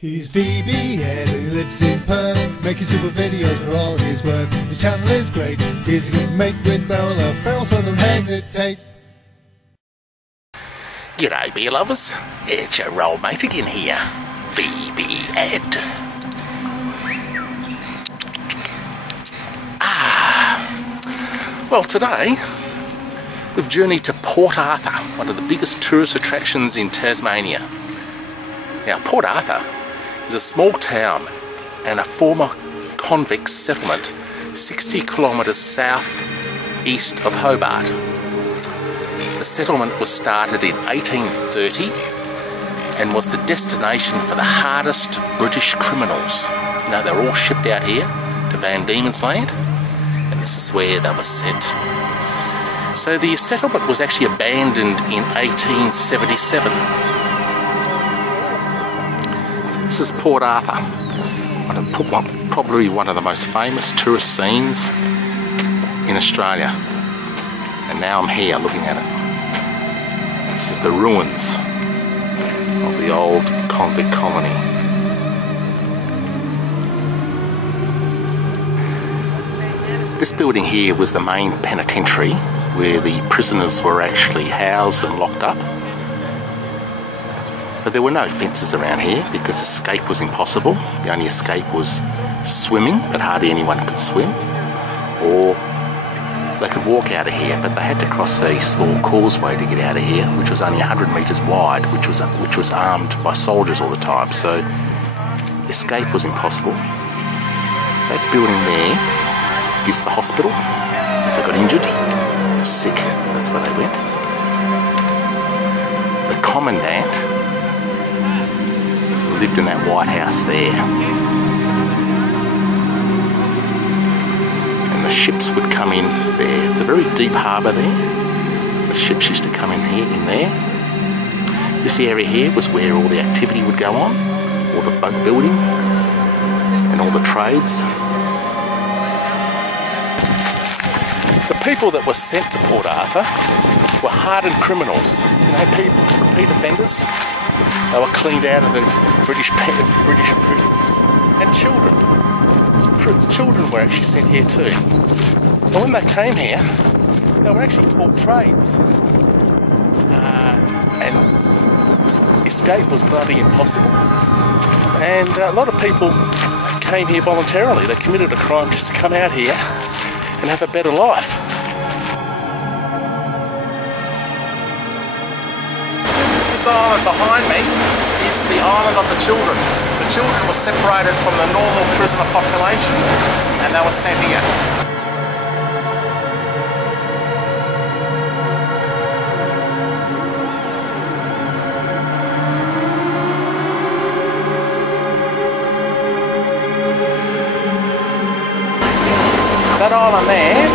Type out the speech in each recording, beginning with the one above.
He's VB and he lives in Perth, making super videos for all his worth. His channel is great, he's a good mate with Beryl of Feral, so don't hesitate. G'day beer lovers, it's your old mate again here, VB Ed. Well today, we've journeyed to Port Arthur, one of the biggest tourist attractions in Tasmania. Now Port Arthur is a small town and a former convict settlement 60 kilometres south east of Hobart. The settlement was started in 1830 and was the destination for the hardest British criminals. You know, they're all shipped out here to Van Diemen's Land, and this is where they were sent. So the settlement was actually abandoned in 1877. So this is Port Arthur, probably one of the most famous tourist scenes in Australia. And now I'm here looking at it. This is the ruins of the old convict colony. This building here was the main penitentiary where the prisoners were actually housed and locked up. But there were no fences around here because escape was impossible. The only escape was swimming, but hardly anyone could swim. Or they could walk out of here, but they had to cross a small causeway to get out of here, which was only 100 metres wide, which was armed by soldiers all the time. So escape was impossible. That building there is the hospital. If they got injured or sick, that's where they went. The commandant lived in that White House there. And the ships would come in there. It's a very deep harbour there. The ships used to come in here, in there. This area here was where all the activity would go on, all the boat building and all the trades. The people that were sent to Port Arthur were hardened criminals, you know, repeat offenders. They were cleaned out of the British prisons. And children. Children were actually sent here too. And when they came here, they were actually taught trades. And escape was bloody impossible. And a lot of people came here voluntarily. They committed a crime just to come out here and have a better life. This island behind me is the island of the children. The children were separated from the normal prisoner population and they were sent here. That island there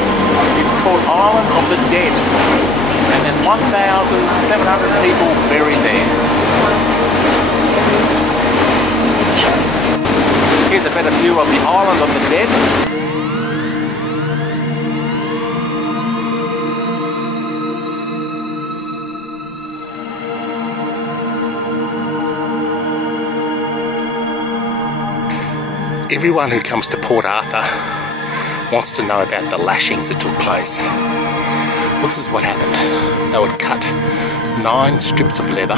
is called Island of the Dead, and there's 1,700 people buried there. Here's a better view of the Island of the Dead. Everyone who comes to Port Arthur wants to know about the lashings that took place. Well, this is what happened. They would cut 9 strips of leather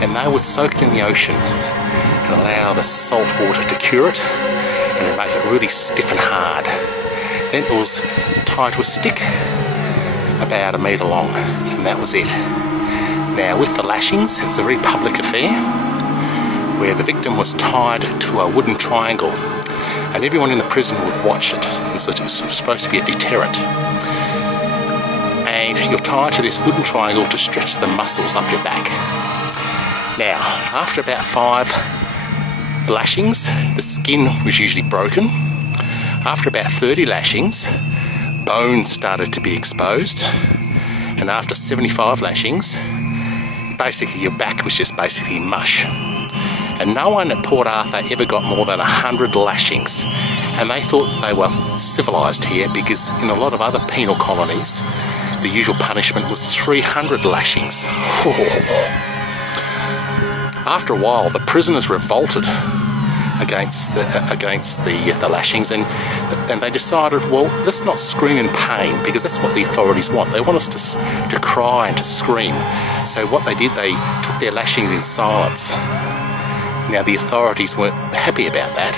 and they would soak it in the ocean and allow the salt water to cure it and then make it really stiff and hard. Then it was tied to a stick about 1 metre long, and that was it. Now with the lashings, it was a very public affair where the victim was tied to a wooden triangle and everyone in the prison would watch it. It was supposed to be a deterrent. And you're tied to this wooden triangle to stretch the muscles up your back. Now, after about 5 lashings, the skin was usually broken. After about 30 lashings, bones started to be exposed. And after 75 lashings, basically your back was just basically mush. And no one at Port Arthur ever got more than 100 lashings. And they thought they were civilised here because in a lot of other penal colonies, the usual punishment was 300 lashings. After a while, the prisoners revolted against the lashings, and they decided, well, let's not scream in pain, because that's what the authorities want. They want us to cry and to scream. So what they did, they took their lashings in silence. Now the authorities weren't happy about that.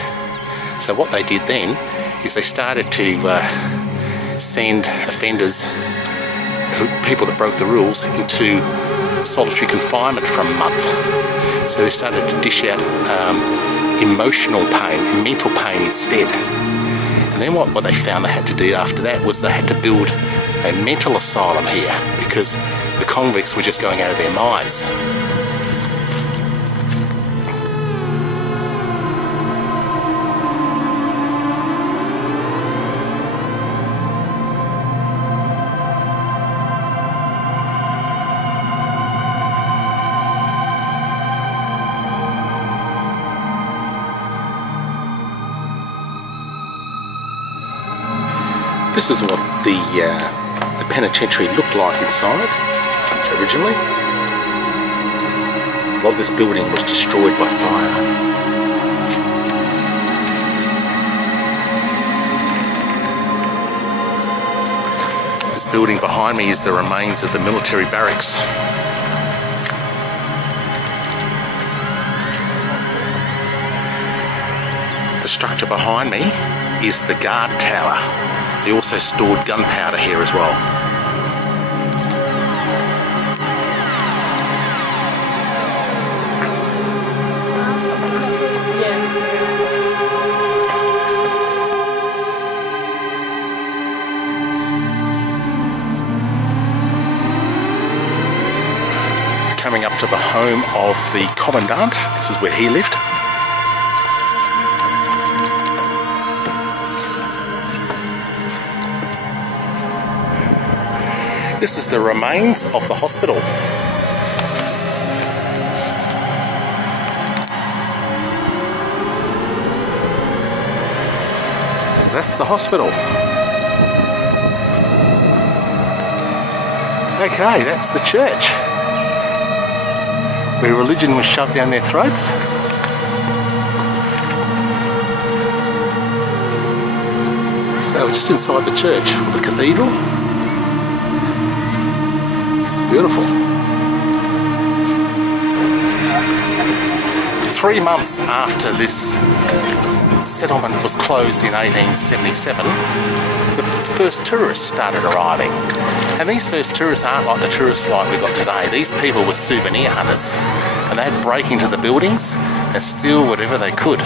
So what they did then is they started to send offenders, people that broke the rules, into solitary confinement for a month. So they started to dish out emotional pain and mental pain instead. And then what they found they had to do after that was they had to build a mental asylum here, because the convicts were just going out of their minds. This is what the penitentiary looked like inside originally. A lot of this building was destroyed by fire. This building behind me is the remains of the military barracks. The structure behind me is the guard tower. They also stored gunpowder here as well. We're coming up to the home of the Commandant. This is where he lived. This is the remains of the hospital. So that's the hospital. Okay, that's the church, where religion was shoved down their throats. So we're just inside the church, or the cathedral. Beautiful. 3 months after this settlement was closed in 1877, the first tourists started arriving. And these first tourists aren't like the tourists like we got today. These people were souvenir hunters, and they'd break into the buildings and steal whatever they could.